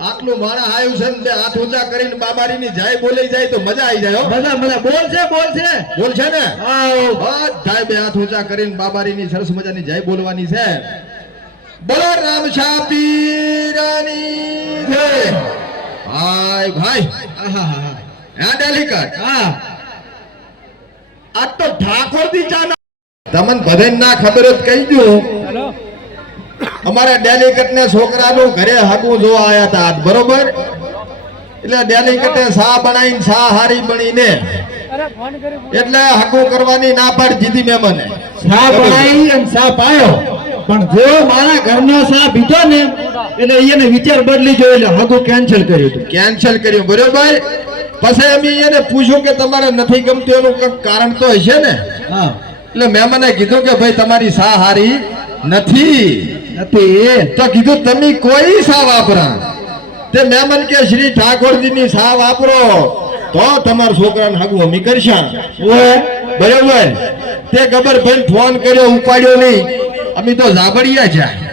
આટલું માણા આવ્યું છે ને હાથ ઊંચા કરીને બાબારી ની બોલી જાય તો મજા આવી જાય મજા મજા. બોલ છે બોલ છે. બોલ છે ને? બધા બે હાથ ઊંચા કરીને બાબારી સરસ મજાની જાય બોલવાની છે. બોલો રામ શાહ પીરાની જય. હાય ભાઈ. હા ડેલિકેટ હા. આ તો ઠાકોરથી તમને બધાને ના ખબર જ કહી દઉં. અમારા ડેલિકેટ ને છોકરાનું ઘરે હગું જોવા આવ્યા હતા આજ, બરોબર? એટલે ડેલિકેટે સા બનાવીને સા હારી બનીને એટલે હગું કરવાની ના પાડી દીધી મેં મને. સા બનાવી અને સા પાયો. પણ જો મારા ઘરનો સા પીધો ને એટલે એને વિચાર બદલી ગયો એટલે હગું કેન્સલ કર્યું હતું. કેન્સલ કર્યું બરોબર? પછી અમે એને પૂછ્યું કે તમારે નથી ગમતું એનું કંઈક કારણ તો હશે ને? હા. એટલે મેં મને કીધું કે ભાઈ તમારી સા હારી નથી. નથી તો કીધું તમે કોઈ સા વાપરા? તે મહેમાન કે શ્રી ઠાકોરજીની સા વાપરો. તો તમારા છોકરાને હગું અમી કરશે. બરાબર? તે ગબરભાઈ ફોન કર્યો ઉપાડ્યો નહીં. અમે તો જાબડિયા જાય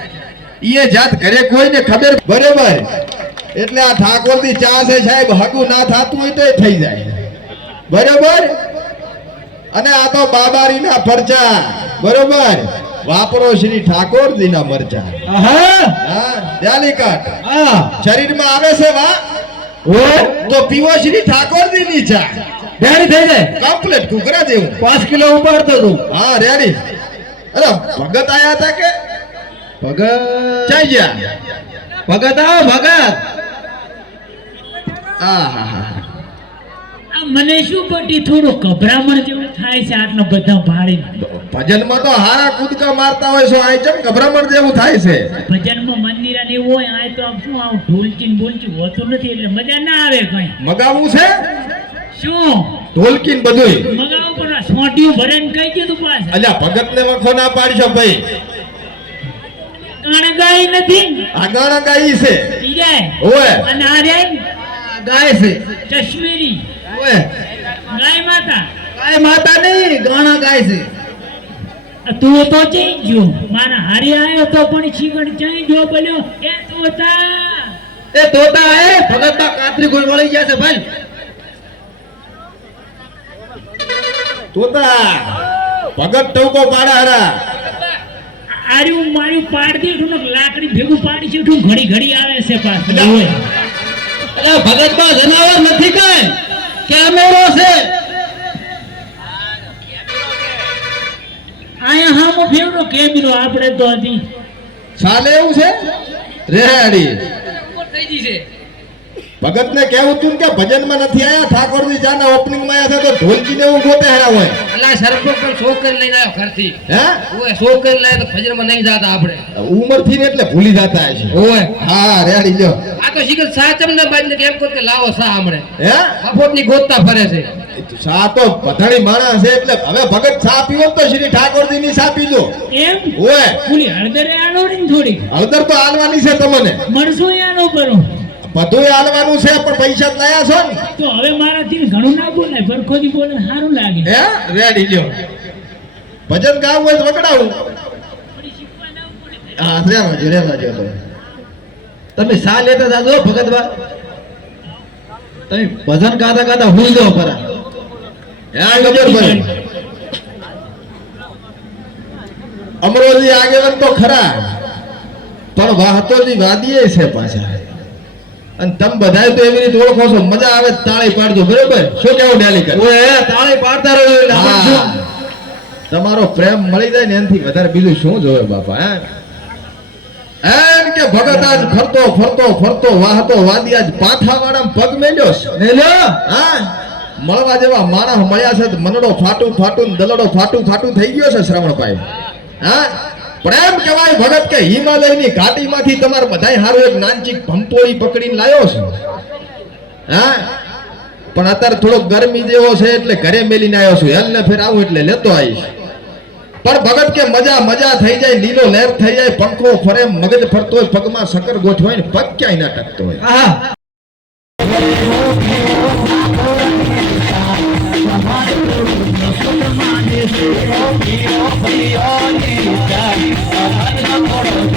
એ જાત ઘરે કોઈને ખબર બરોબર? એટલે આ ઠાકોરજી ચા છે સાહેબ હગું ના થતું હોય તો એ થઈ જાય. બરોબર? અને આ તો બાબારીના પરચા બરોબર? વાપરો શ્રી હા ડેલિકટ હા. શરીરમાં આવે છે વા તો પીવો શ્રી ઠાકોરજીની ચા. રેડી થઈ જાય. કમ્પ્લીટ કુકરા જેવું. પાંચ કિલો ઉપાડતો તું. હા રેડી. અરે ભગત આયા હતા કે? ભગત. ચાઈ ગયા? ભગત આવો ભગત. આ હા હા મને શું પટી? થોડો ગભરામણ જેવું થાય છે આટલા બધા ભાડે ભજનમાં તો હારા કૂદકા મારતા હોય છો આ ચમ ગભરામણ જેવું થાય છે. ભજનમાં મંદિર અને એવું હોય આ તો આમ શું આમ ઢોલચી ને બોલચી હોતું નથી એટલે મજા ના આવે કઈ. મગાવવું છે? શું? ઢોલકીન બધુંય. મગાવો પણ સોંટિયું ભરે ને કહી દીધું પાછા અલ્યા ભગત ને વખો ના પાડશો ભાઈ. કાણે ગાય નથી. આ ગાણા ગાઈ છે. ઈ જાય ઓય. અને આ રે ગાય છે. કશ્મીરી ઓય. ગાય માતા. ગાય માતા નહીં ગાણા ગાય છે. તું તો ચઈ ગયો. મારા હારી આવ્યો તો પણ શીખડ ચઈ ગયો બોલ્યો એ તોતા. એ તોતા એ ભગત કાતરી ગોળ વળી ગયા છે ભાઈ. તોતા. ભગત ટવકો પાડા હારા. આર્યું માર્યું પાડ દીધું ને લાકડી ભેગું પાડી છે ઘડી ઘડી આવે છે પાછું. અરે ભગત બા જનાવર નથી કઈ. કેમેરો છે. આયા હામો ફેવરો કેમેરો આપણે તો હતી ચાલે એવું છે? રેડી ભગત ને કેવું તું કે ભજનમાં નથી આયા ઠાકોરજી જાના ઓપનિંગમાં આયા છે તો ઢોલકી ને એવું ગોતે હેરા હોય. એટલે સરપો પણ છોકરી લઈને આવ્યો ઘરથી. હે? ઓય છોકરી લાય તો ફજરમાં નહીં જાતા આપણે. ઉંમરથી ને એટલે ભૂલી જતા છે. ઓય. હા રેડી જો આ તો શીખર સાચમ ને બાજને કેમ કહો કે લાવો સા હમણે. હે? અફોટની ગોતતા ફરે છે. સા તો પથાણી માણસ છે એટલે હવે ભગત સા પીવો તો શ્રી ઠાકોરજી ની સા પીજો એમ? ઓય. પુલી હળદર આણોડી થોડી હળદર તો હાલવાની છે તમને. મરસો આલો કરો બધું હાલવાનું છે પણ પૈસા લાયા છો ને. તો હવે મારાથી ઘણું ના બોલાય ભરખોથી બોલે સારું લાગે. હે? રેડી લ્યો. ભજન ગાવું હોય તો વગડાવું હા રેવા જો રેવા જો. તમે. સા લેતા જાજો ભગત તમે ભજન ગાતા ગાતા હું જો પરા હે ગજરભાઈ અમરોજી આગેવન તો ખરા પણ વાહતોજી વાદીએ છે પાછા. અને તમે બધાય તો એવી રીતે ઓળખો છો મજા આવે તાળી પાડજો બરોબર? શું કેવું ડેલી તાળી પાડતા રહો એટલે આપણે હા. શું? તમારો પ્રેમ મળી જાય ને એનાથી વધારે બીજું શું જોવે બાપા હે એમ કે ભગત આજ ફરતો ફરતો ફરતો વાહતો વાદી આજ પાથા વાળા પગ મેલ્યો છે. હા. મળવા જેવા માણસ મળ્યા છે મનડો ફાટું ફાટું દલડો ફાટું ફાટું થઈ ગયો છે શ્રવણભાઈ. હા. પ્રેમ કહેવાય ભગત કે હિમાલયની ઘાટીમાંથી તમારે બધાય હારું એક નાનચીક ભંપોળી પકડીને લાયો છે. હા? પણ અત્યારે થોડોક ગરમી જેવો છે એટલે ઘરે મેલીને આવ્યો છું. હેલ ને ફેર આવું એટલે લેતો આવીશ. પણ ભગત કે મજા મજા થઈ જાય, લીલો લહેર થઈ જાય, પંખો ફરે, મગજ ફરતો હોય, પગમાં સકર ગોઠવાય ને પગ ક્યાંય ના ટકતો હોય. આહા.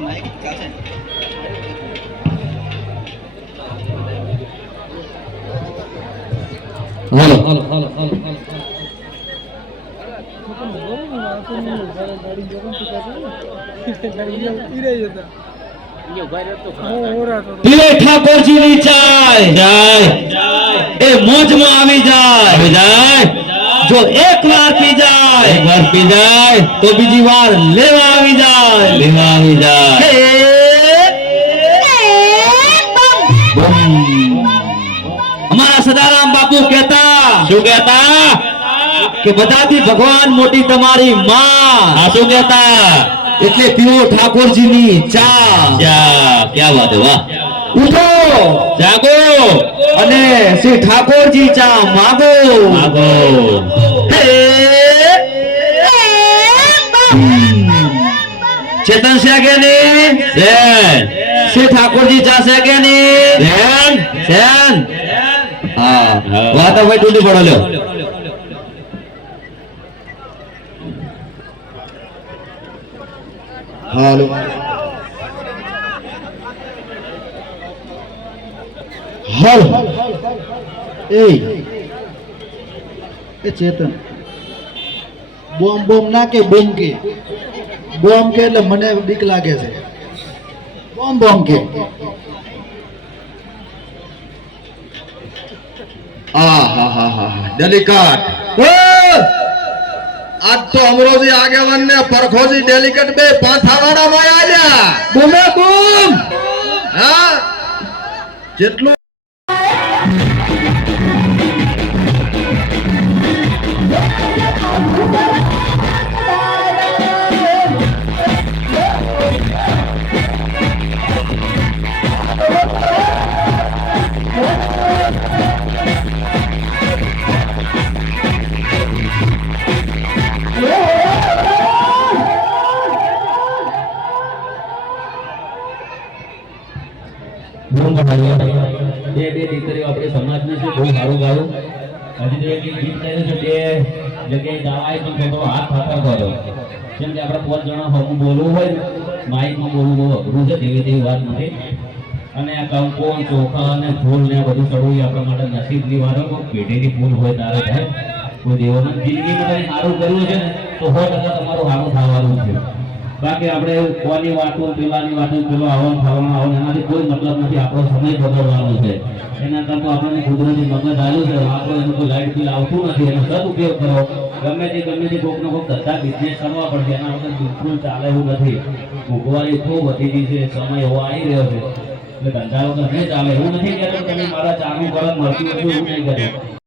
ખૂબ ખૂબ આભાર હાલો હાલો હાલો હાલો હાલો પીરે ઠાકોરજીની ચાય જાય એ મોજમાં આવી જાય આવી જાય જો એક વાર પી જાય એક વાર પી જાય તો બીજી વાર લેવા આવી જાય. લેવા આવી જાય. અમારા સદારામ બાપુ કહેતા શું કહેતા? કે બધાથી ભગવાન મોટી તમારી માં. આ શું કહેતા? એટલે પીઓ ઠાકોરજીની ચા. ચા ક્યાં વાત વાહ. ઉઠો. જાગો. અને શ્રી ઠાકોરજી ચા માગો. માગો. ચેતન છે કે નહીં? શ્રી ઠાકોરજી ચા છે કે નહીં? હા. વાત ભાઈ તૂટી પડો લ્યો. હાલો હાલ. એ એ ચેતન. બોમ બોમ ના કે બોમ કે? બોમ કે એટલે મને બીક લાગે છે. બોમ બોમ કે. આ હા હા હા ડેલિકાટ. આજ તો અમરોજી આગેવાન ને પરખોજી ડેલિકેટ બે પાંથાવાડા માં આવ્યા બૂમે બૂમ હા? જેટલું વાત નથી. અને આ કંકો ને ચોખા અને ફૂલ ને બધું ચડવું આપણા માટે નસીબની વાત કોઈ પેઢીની ફૂલ હોય તારે થાય. કોઈ દેવોના સારું કર્યું છે તો સો તમારું સારું થવાનું છે. બાકી આપણે કોની વાતો, પેલાની વાતો, પેલો આવવાનું થવાનું આવવાનું એનાથી કોઈ મતલબ નથી. આપણો સમય બદલવાનો છે. એના કરતા આપણને કુદરતી મગજ આવ્યું છે. આપણો એનું કોઈ લાઇટ બિલ આવતું નથી. એનો સદઉપયોગ કરો. ગમે તે ગમે તે કોઈકનો કોઈક ધંધા બિઝનેસ કરવા પડશે. એના વગર બિલકુલ ચાલે એવું નથી. મોંઘવારી ખૂબ વધી ગઈ છે. સમય એવો આવી રહ્યો છે. એટલે ધંધા વગર નહીં ચાલે. એવું નથી કહેતો તમે મારા ચાનું ગરમ મળતું હતું એવું નહીં કર્યું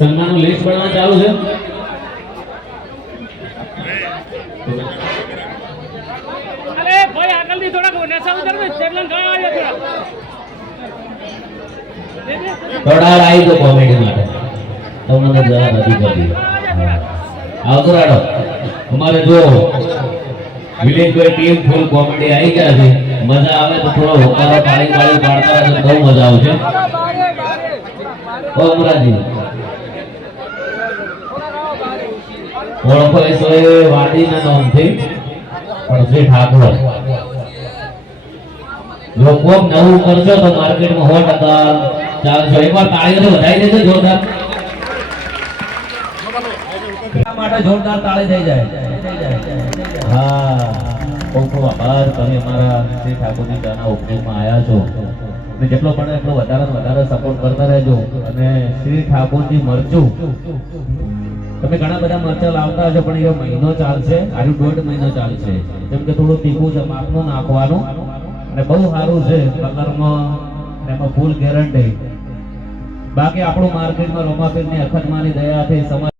સન્માનનું લિસ્ટ બનાવવાનું ચાલુ છે? અરે ભાઈ આગળથી થોડાક નેસા ઉતર ને ચેટલા ગા આવ્યા થોડા થોડા આવી ગયો કોમેડી માટે. તમને જરા નથી પડી આવતો રાડો. અમારે જો વિલેજભાઈ ટીમ ફૂલ કોમેડી આવી ગયા છે મજા આવે તો થોડો હોકારો તાળી તાળી પાડતા બહુ મજા આવશે. ઓ અમરાજી. ઓળખો એ સોએ વાડીના નામથી. પણ શ્રી ઠાકોર. જો કોક નવું કરશો તો માર્કેટમાં સો ટકા ચાલશો એકવાર તાળીઓ વધારી દેજો જોરદાર. માટે જોરદાર તાળી થઈ જાય. હા. ખૂબ ખૂબ આભાર. તમે અમારા શ્રી ઠાકોરજી ચાના ઉપયોગમાં આવ્યા છો. અને જેટલો પણ એટલો વધારે વધારે સપોર્ટ કરતા રહેજો. અને શ્રી ઠાકોરજી મરચું. તમે ઘણા બધા મરચા લાવતા હશો, પણ એ મહિનો ચાલશે આજુ દોઢ મહિનો ચાલશે. જેમ કે થોડું તીખું છે માપનું નાખવાનું. અને બહુ સારું છે કલરમાં એમાં ફૂલ ગેરંટી બાકી આપણું માર્કેટમાં રોમાપીરની અખતમાની દયાથી સમાજ